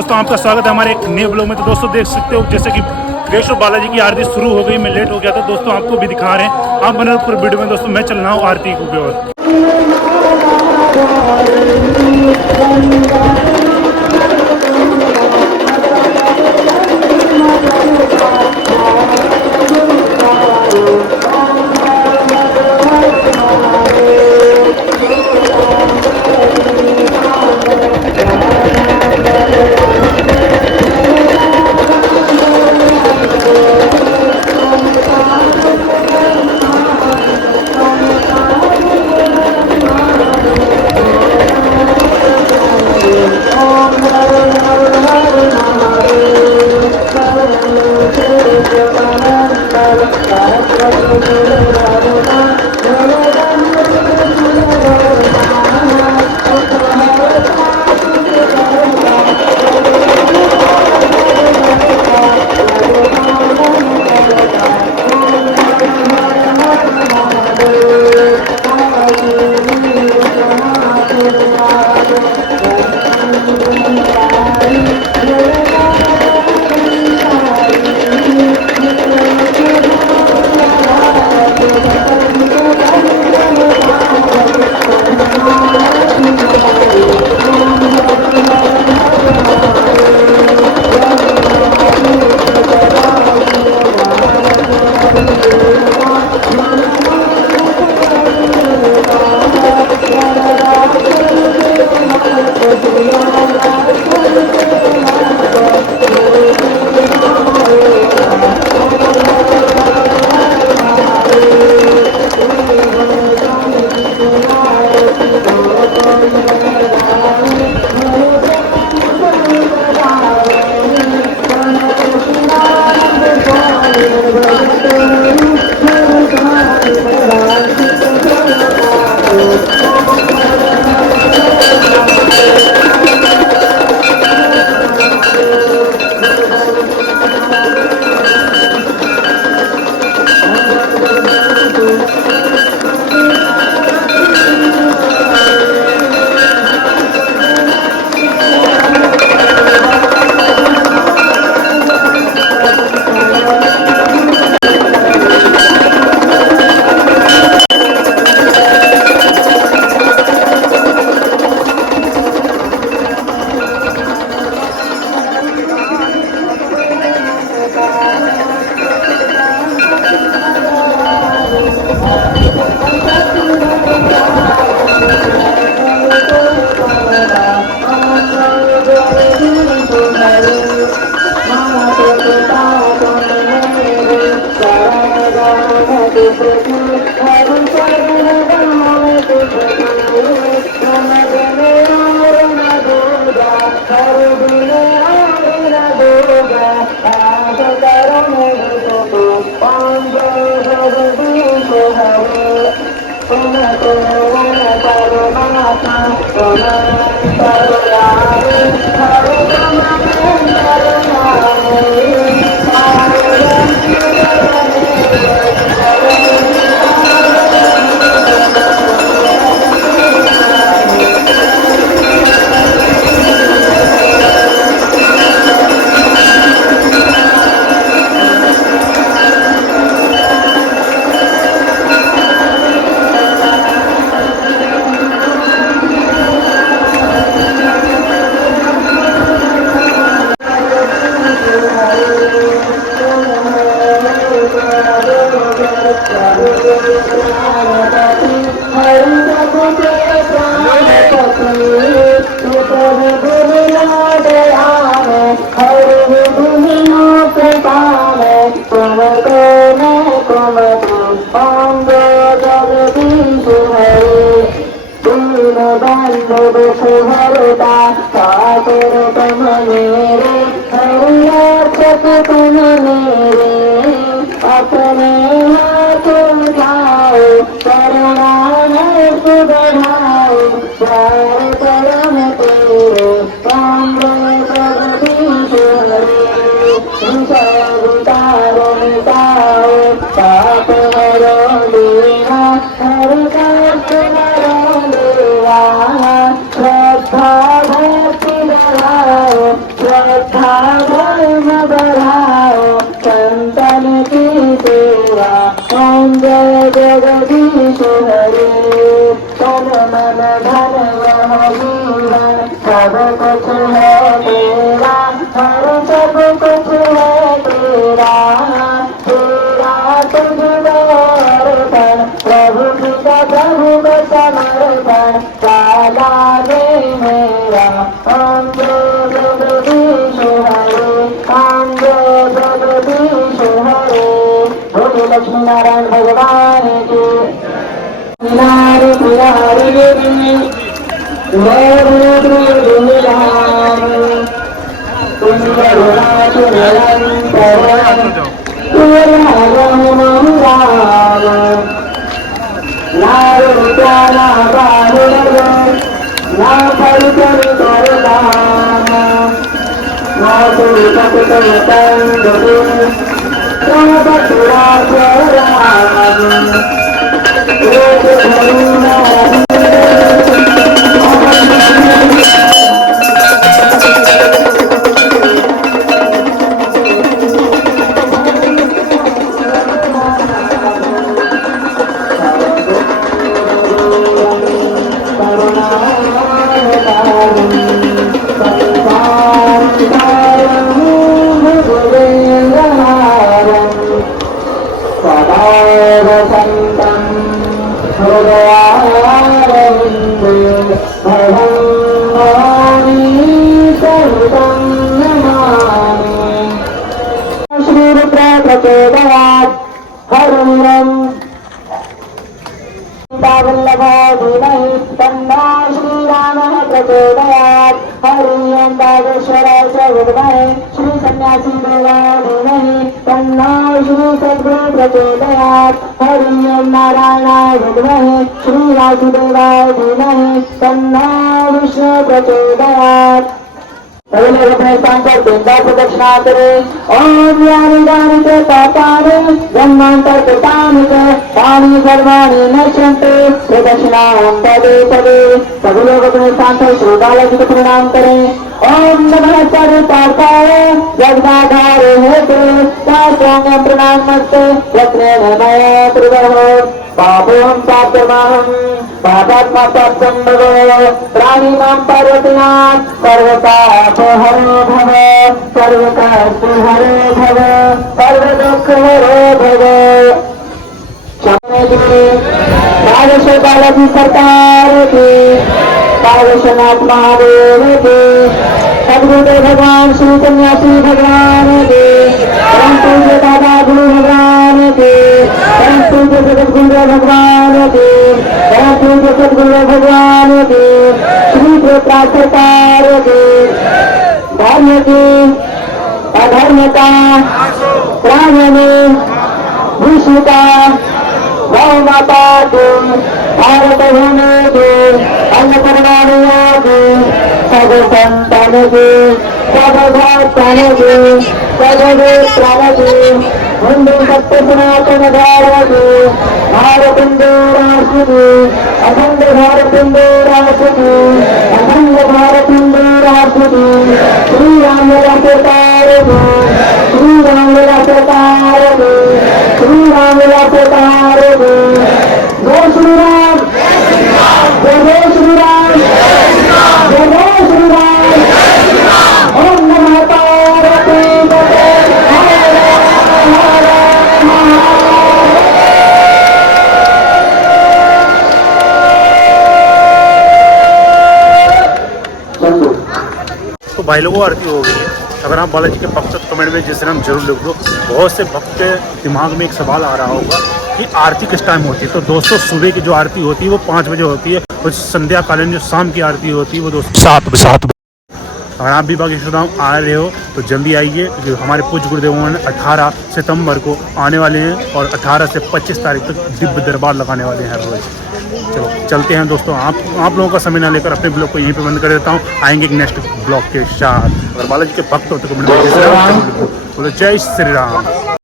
दोस्तों आपका स्वागत है हमारे एक नए ब्लॉग में। तो दोस्तों देख सकते हो जैसे कि गणेश और बालाजी की आरती शुरू हो गई, मैं लेट हो गया था दोस्तों, आपको भी दिखा रहे हैं। आप बने पूरे वीडियो में दोस्तों, मैं चल रहा हूँ आरती की ओर। जगदीश हरे तन मन धन वह जीवन सब कुछ है तेरा हर सब कुछ है तेरा तेरा तुझको अर्पण प्रभु पिता प्रभु को समर्पण साला दे मेरा ओम जय जगदीश हरे ओम जय जगदीश हरे बोले लक्ष्मी नारायण भगवान की नारी प्यारी देवी राम तुम करुणा निरंतर नारुत्याना बाहुर ना परिचर करदान ना सुरपत तंदु बतुरा राम श्री सन्यासी देवाधीमहि तन्नो श्री सद्गुरु प्रचोदयात् हरि ओम नारायणाय विद्महे श्री वासुदेवाय धीमहि तन्नो विष्णु प्रचोदयात् पहले अपने स्थान पर 3 बार प्रदक्षिणा करें ओम यानि दानि च पापानि जन्मांतर कृतानि च तानि सर्वाणि नश्यन्ते प्रदक्षिणां पदे पदे सभी लोग अपने स्थान पर श्री बालाजी को प्रणाम करें ओम नमः सर्वपार्थाय जगदाधारे हेते साष्टांगं प्रणामस्ते यत्नेन मया कृतः पापोऽहं पापमाहं पापात्मा पापं भव प्राणिनां पार्वतीनां सर्वपापहरो भव सर्वकष्टहरो भव सर्वदुःखहरो भव राजेश्वर बालाजी सरकार की पार्वशनाथ महादेव के सदगुरुदेव भगवान श्री सन्यासी भगवान के परम पूज्य दादा गुरु भगवान के परम पूज्य जगतगुरु भगवान के परम पूज्य सदगुरु भगवान के श्री प्रेता सरकार के धर्म की अधर्म का प्राण में विश्व का गौ माता के भारत भूमि के अन्नपूर्णा के सब संतान के सब भक्तों के सब प्राण के हिंदू सत्य सनातन धर्म के भारत हिंदू राष्ट्र के अखंड भारत हिंदू राष्ट्र के अखंड भारत हिंदू राष्ट्र के श्री राम लीला सरकार के श्री राम लीला सरकार के श्री राम लीला सरकार के जय श्री राम जय श्री राम जय श्री राम ओम नमः पार्वती पते हर हर तो भाई लोगों आरती हो गई है। अगर आप बालाजी के भक्त तो कमेंट में जैसे नाम जरूर लिख दो। बहुत से भक्त के दिमाग में एक सवाल आ रहा होगा कि आरती किस टाइम होती है। तो दोस्तों सुबह की जो आरती होती है वो 5 बजे होती है और संध्या कालीन जो शाम की आरती होती है वो दोस्तों 7 बजे। अगर आप भी बागेश्वर धाम आ रहे हो तो जल्दी आइए क्योंकि हमारे पूज्य गुरुदेवों ने 18 सितंबर को आने वाले हैं और 18 से 25 तारीख तक दिव्य दरबार लगाने वाले हैं हर रोज। चलो चलते हैं दोस्तों। आप लोगों का समय ना लेकर अपने ब्लॉग को यहीं पे बंद कर देता हूँ। आएंगे एक नेक्स्ट ब्लॉग के साथ। अगर बालाजी के भक्त हो तो कमेंट में बोलो जय श्री राम।